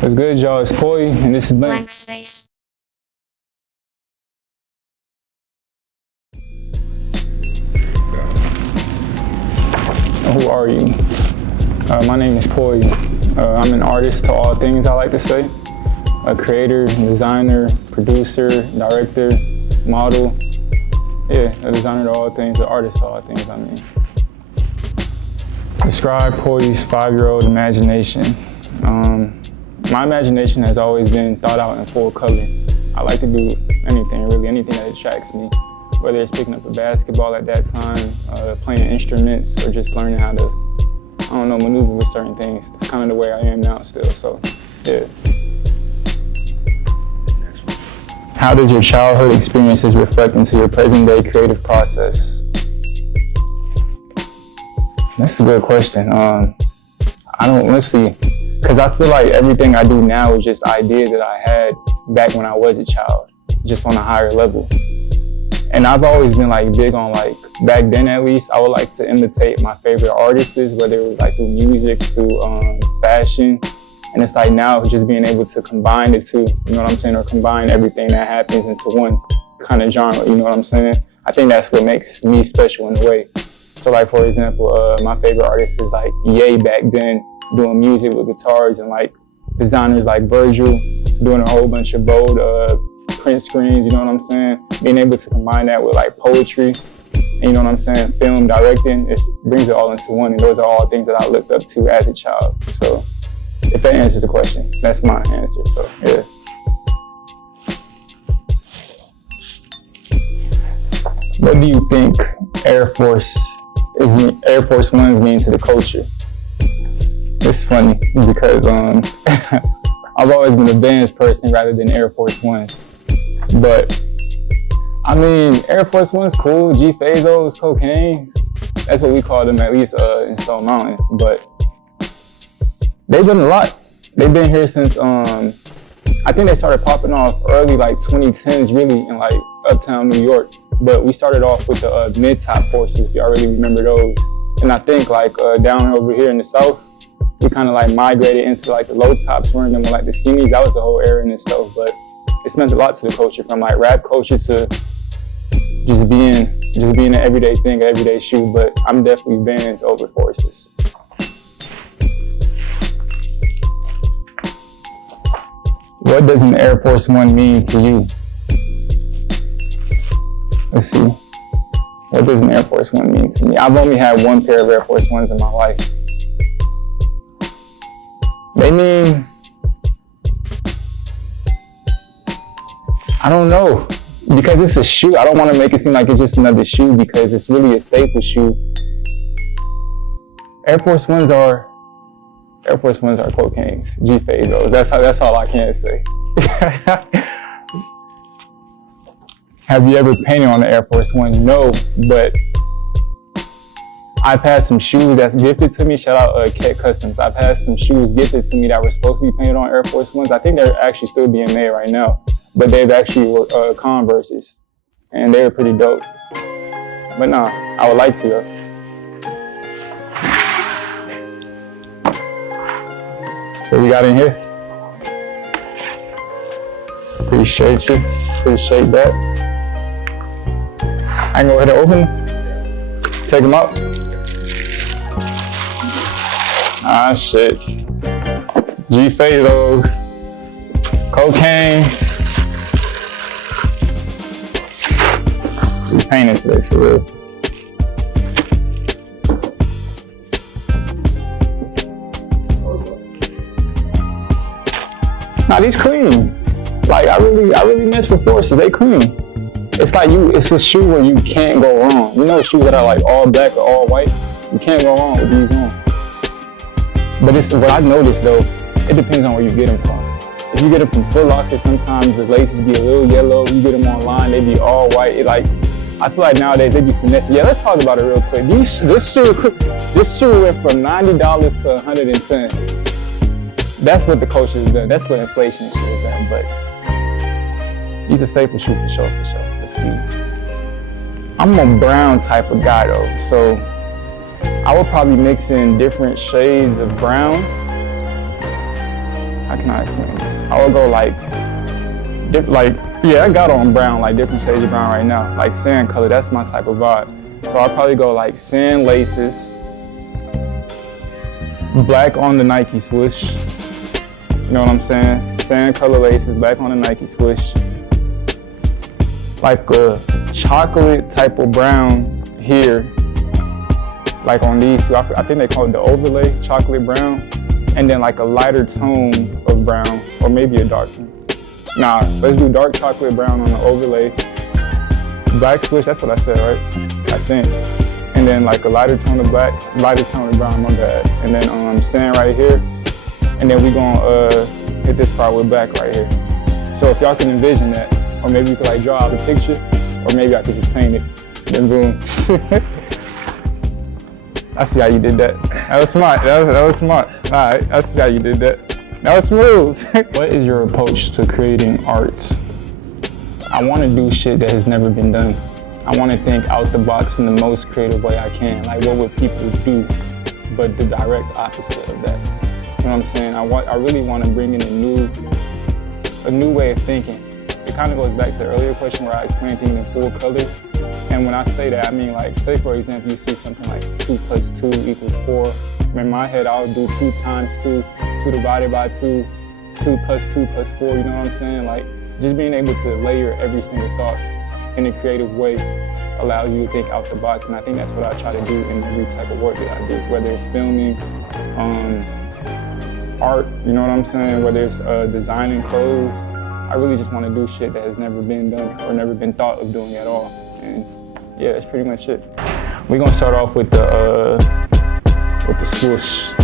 What's good, y'all? It's Mpoyi, and this is BlankSpace. Who are you? My name is Mpoyi. I'm an artist to all things, I like to say. A creator, designer, producer, director, model. Yeah, a designer to all things, an artist to all things, I mean. Describe Mpoyi's 5-year-old imagination. My imagination has always been thought out in full color. I like to do anything, really, anything that attracts me. Whether it's picking up a basketball at that time, playing instruments, or just learning how to, maneuver with certain things. That's kind of the way I am now still, so, yeah. How does your childhood experiences reflect into your present-day creative process? That's a good question. Let's see. Because I feel like everything I do now is just ideas that I had back when I was a child, just on a higher level. And I've always been big on back then at least, I would like to imitate my favorite artists, whether it was through music, through fashion. And it's now just being able to combine the two, you know what I'm saying? Or combine everything that happens into one kind of genre, you know what I'm saying? I think that's what makes me special in a way. So for example, my favorite artist is Ye back then, doing music with guitars, and designers like Virgil doing a whole bunch of bold print screens, you know what I'm saying? Being able to combine that with poetry, and, you know what I'm saying? Film, directing, it brings it all into one, and those are all things that I looked up to as a child. So if that answers the question, that's my answer, so yeah. What do you think Air Force Ones mean to the culture? It's funny because I've always been a Vans person rather than Air Force Ones. But I mean, Air Force One's cool, G-Fazos, cocaines. That's what we call them, at least in Stone Mountain. But they've done a lot. They've been here since I think they started popping off early 2010s, really, in uptown New York. But we started off with the mid-top forces, if y'all really remember those. And I think down over here in the South, we kind of migrated into the low tops, wearing them with the skinnies. That was the whole era in itself. But it's meant a lot to the culture, from rap culture to just being an everyday thing, an everyday shoe. But I'm definitely Vans over Forces. What does an Air Force One mean to you? Let's see. What does an Air Force One mean to me? I've only had one pair of Air Force Ones in my life. They mean, I don't know, because it's a shoe. I don't want to make it seem like it's just another shoe, because it's really a staple shoe. Air Force Ones are cocaines, G-Fazos. That's all I can say. Have you ever painted on the Air Force One? No, but I've had some shoes that's gifted to me. Shout out Ket Customs. I've had some shoes gifted to me that were supposed to be painted on Air Force Ones. I think they're actually still being made right now, but they've actually were Converses, and they were pretty dope. But nah, I would like to though. So what we got in here? Appreciate you. Appreciate that. I can go ahead and open them. Take them out. Ah, shit. G-Fazos. Cocaines. We painted today, for real. Nah, these clean. I really mess with Forces. They clean. It's it's a shoe where you can't go wrong. You know, shoes that are all black or all white, you can't go wrong with these on. But what I've noticed though, it depends on where you get them from. If you get them from Foot Locker, sometimes the laces be a little yellow. You get them online, they be all white. I feel like nowadays they be finessing. Yeah, let's talk about it real quick. This shoe went from $90 to $110. That's what the culture is doing. That's what inflation and shit is at. But these are staple shoes for sure, for sure. Let's see. I'm a brown type of guy though, so I would probably mix in different shades of brown how can I explain this? I would go like, yeah, I got on brown, like different shades of brown right now. Like sand color, that's my type of vibe. So I'll probably go like sand laces, black on the Nike swoosh. You know what I'm saying? Sand color laces, black on the Nike swoosh. Like a chocolate type of brown here. Like on these two, I think they call it the overlay, chocolate brown. And then like a lighter tone of brown, or maybe a dark one. Nah, let's do dark chocolate brown on the overlay. Black switch, that's what I said, right? I think. And then like a lighter tone of black, lighter tone of brown, my bad. And then sand right here. And then we gonna hit this part with black right here. So if y'all can envision that, or maybe you could like draw out a picture, or maybe I could just paint it. Then boom. I see how you did that. That was smart. That was smart. All right, I see how you did that. That was smooth. What is your approach to creating art? I want to do shit that has never been done. I want to think out the box in the most creative way I can. Like, what would people do? But the direct opposite of that. You know what I'm saying? I really want to bring in a new way of thinking. It kind of goes back to the earlier question where I explained things in full color. And when I say that, I mean like, say for example, you see something like 2 + 2 = 4. In my head, I would do 2 × 2, 2 divided by 2, 2 + 2 + 4, you know what I'm saying? Like, just being able to layer every single thought in a creative way allows you to think out the box. And I think that's what I try to do in every type of work that I do, whether it's filming, art, you know what I'm saying? Whether it's designing clothes. I really just want to do shit that has never been done or never been thought of doing at all. And yeah, that's pretty much it. We're gonna start off with the swoosh. I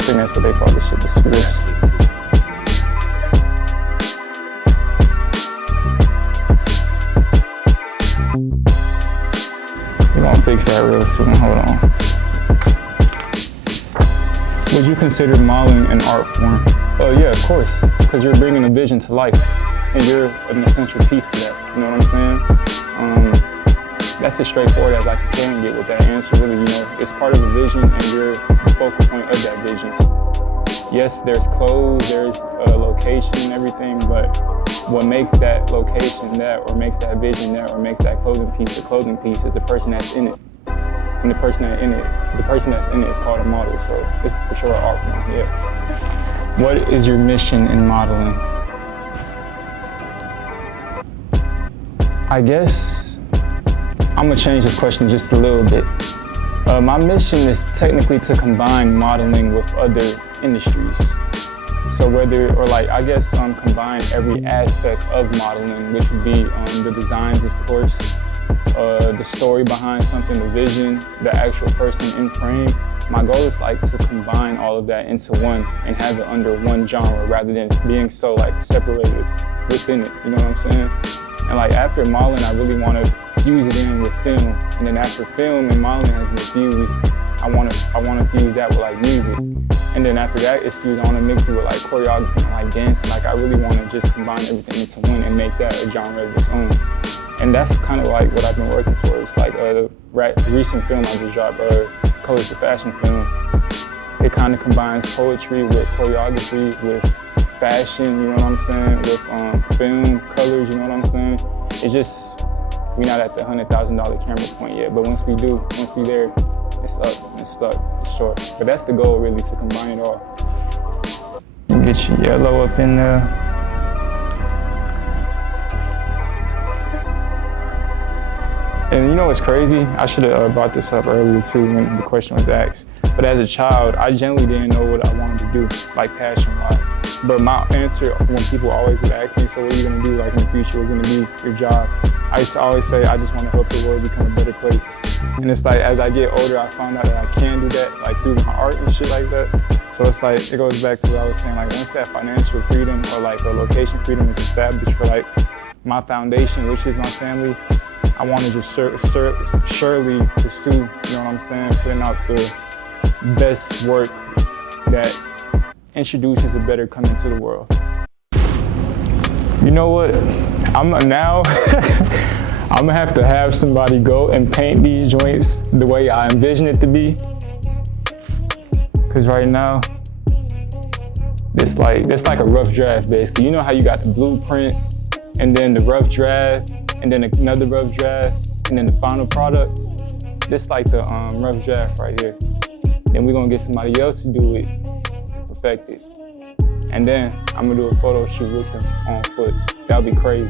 think that's what they call this shit, the swoosh. We're gonna fix that real soon, hold on. Would you consider modeling an art form? Yeah, of course, because you're bringing a vision to life, and you're an essential piece to that, you know what I'm saying? That's as straightforward as I can get with that answer, really, you know. It's part of the vision, and you're the focal point of that vision. Yes, there's clothes, there's location and everything, but what makes that location that, or makes that vision that, or makes that clothing piece the clothing piece is the person that's in it. And the person that's in it is called a model, so it's for sure an art form, yeah. What is your mission in modeling? I guess I'm gonna change this question just a little bit. My mission is technically to combine modeling with other industries. So combine every aspect of modeling, which would be the designs, of course, the story behind something, the vision, the actual person in frame. My goal is like to combine all of that into one and have it under one genre rather than being so like separated within it, you know what I'm saying? And like after modeling, I really want to fuse it in with film. And then after film and modeling has been fused, I want to fuse that with like music. And then after that, it's fused, I want to mix it with like choreography and like dancing. Like I really want to just combine everything into one and make that a genre of its own. And that's kind of like what I've been working towards. Like the recent film I just dropped, Colors of Fashion film. It kind of combines poetry with choreography, with fashion, you know what I'm saying, with film, colors, you know what I'm saying. It's just, we're not at the $100,000 camera point yet, but once we there, it's stuck for sure. But that's the goal really, to combine it all. You get your yellow up in there. And you know what's crazy? I should have brought this up earlier too when the question was asked. But as a child, I generally didn't know what I wanted to do, like passion-wise. But my answer, when people always would ask me, so what are you gonna do like in the future, what's gonna be your job? I used to always say, I just wanna help the world become a better place. And it's like, as I get older, I found out that I can do that, like through my art and shit like that. So it's like, it goes back to what I was saying, like once that financial freedom or like a location freedom is established for like my foundation, which is my family, I want to just surely pursue, you know what I'm saying, putting out the best work that introduces a better coming to the world. You know what? I'm gonna have somebody go and paint these joints the way I envision it to be. Cause right now, This like a rough draft basically. You know how you got the blueprint and then the rough draft and then another rough draft and then the final product? This like the rough draft right here. Then we're gonna get somebody else to do it to perfect it. And then I'm gonna do a photo shoot with them on foot. That'll be crazy.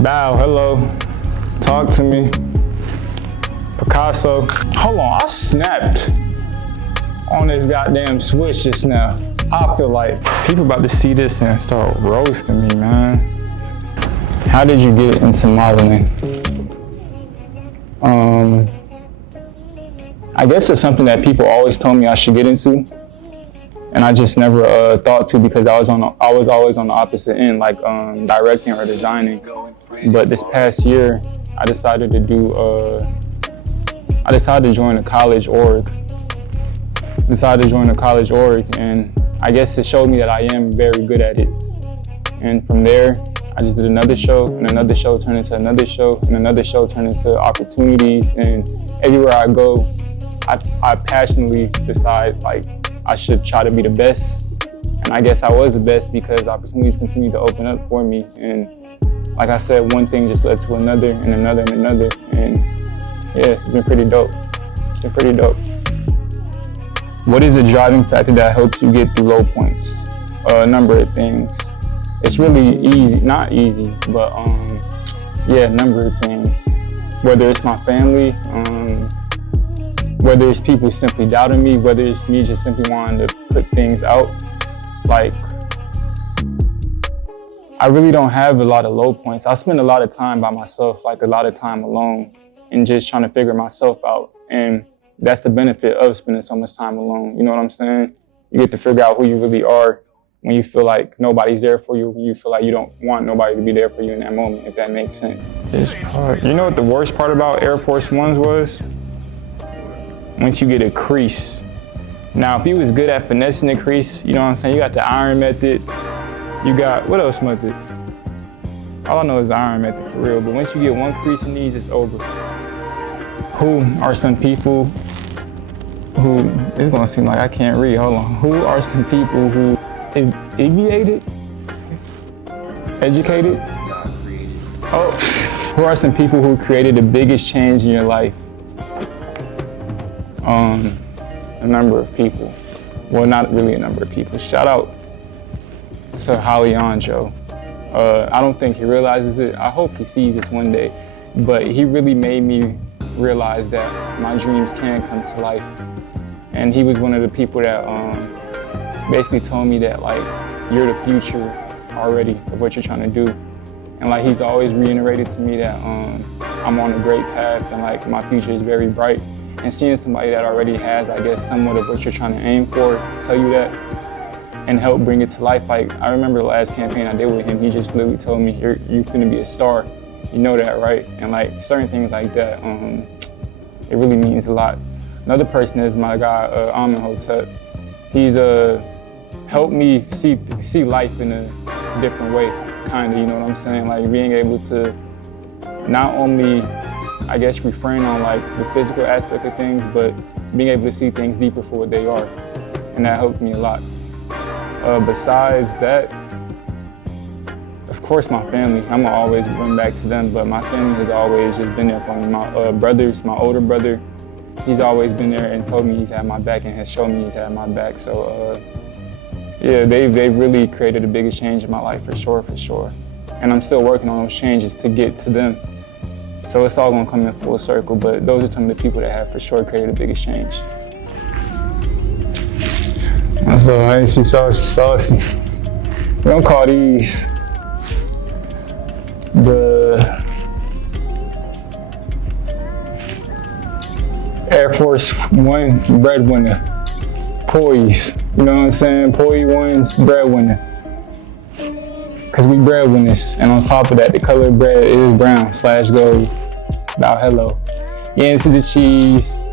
Bow, hello. Talk to me. Picasso. Hold on, I snapped on this goddamn switch just now. I feel like people about to see this and start roasting me, man. How did you get into modeling? I guess it's something that people always told me I should get into, and I just never thought to because I was always on the opposite end, like directing or designing. But this past year, I decided to join a college org. And I guess it showed me that I am very good at it. And from there, I just did another show, and another show turned into another show, and another show turned into opportunities. And everywhere I go, I passionately decide like I should try to be the best. And I guess I was the best because opportunities continue to open up for me. And like I said, one thing just led to another and another and another. And yeah, it's been pretty dope. What is the driving factor that helps you get through low points? A number of things. It's really easy, not easy, but a number of things. Whether it's my family, whether it's people simply doubting me, whether it's me just simply wanting to put things out. Like, I really don't have a lot of low points. I spend a lot of time by myself, like a lot of time alone, and just trying to figure myself out. And that's the benefit of spending so much time alone. You know what I'm saying? You get to figure out who you really are when you feel like nobody's there for you. You feel like you don't want nobody to be there for you in that moment, if that makes sense. You know what the worst part about Air Force Ones was? Once you get a crease. Now, if you was good at finessing the crease, you know what I'm saying? You got the iron method. You got, what else method? All I know is the iron method for real, but once you get one crease in these, it's over. Who are some people who, it's gonna seem like I can't read, hold on. Who are some people who educated? Oh, who are some people who created the biggest change in your life? A number of people. Well, not really a number of people. Shout out to Holly Anjo. I don't think he realizes it. I hope he sees this one day, but he really made me realize that my dreams can come to life. And he was one of the people that basically told me that like, you're the future already of what you're trying to do. And like, he's always reiterated to me that I'm on a great path and like my future is very bright. And seeing somebody that already has, I guess, somewhat of what you're trying to aim for, tell you that and help bring it to life. Like, I remember the last campaign I did with him, he just literally told me, you're finna be a star. You know that, right? And like, certain things like that, it really means a lot. Another person is my guy, Amenhotep. He's helped me see life in a different way, kinda, you know what I'm saying? Like, being able to not only, I guess, refrain on like the physical aspect of things, but being able to see things deeper for what they are. And that helped me a lot. Besides that, of course my family. I'm gonna always run back to them, but my family has always just been there for me. My brothers, my older brother, he's always been there and told me he's had my back and has shown me he's had my back. So yeah, they've really created the biggest change in my life for sure. And I'm still working on those changes to get to them. So it's all gonna come in full circle, but those are some of the people that have for sure created the biggest change. That's all right, she saucy. We don't call these the Air Force One breadwinner, Mpoyis. You know what I'm saying? Mpoyi ones, breadwinner. Cause we breadwinners, and on top of that, the color of bread is brown/gold. About hello. Get into the cheese,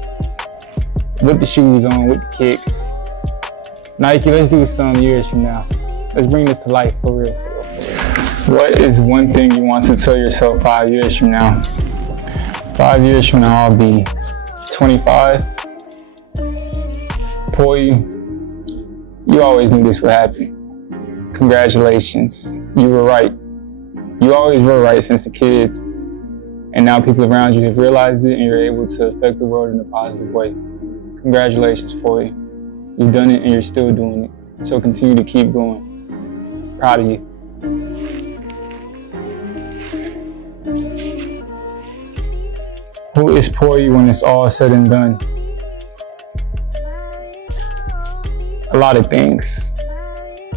with the shoes on, with the kicks. Nike, let's do this some years from now. Let's bring this to life for real. What is one thing you want to tell yourself 5 years from now? 5 years from now, I'll be 25. Mpoyi, you always knew this would happen. Congratulations, you were right. You always were right since a kid, and now people around you have realized it and you're able to affect the world in a positive way. Congratulations, Mpoyi. You've done it and you're still doing it, so continue to keep going. Proud of you. Who is Mpoyi when it's all said and done? A lot of things.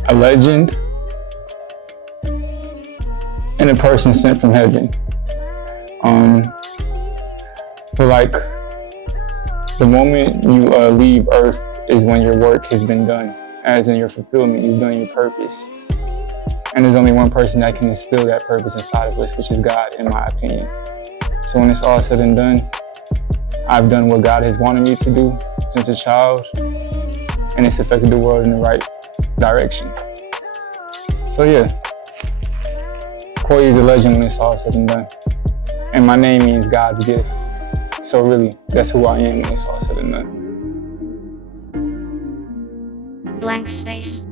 A legend, and a person sent from heaven. For like, the moment you leave Earth is when your work has been done, as in your fulfillment, you've done your purpose. And there's only one person that can instill that purpose inside of us, which is God, in my opinion. So when it's all said and done, I've done what God has wanted me to do since a child, and it's affected the world in the right direction. So yeah, Mpoyi is a legend when it's all said and done. And my name means God's gift. So really, that's who I am when it's all said and done. BlankSpace.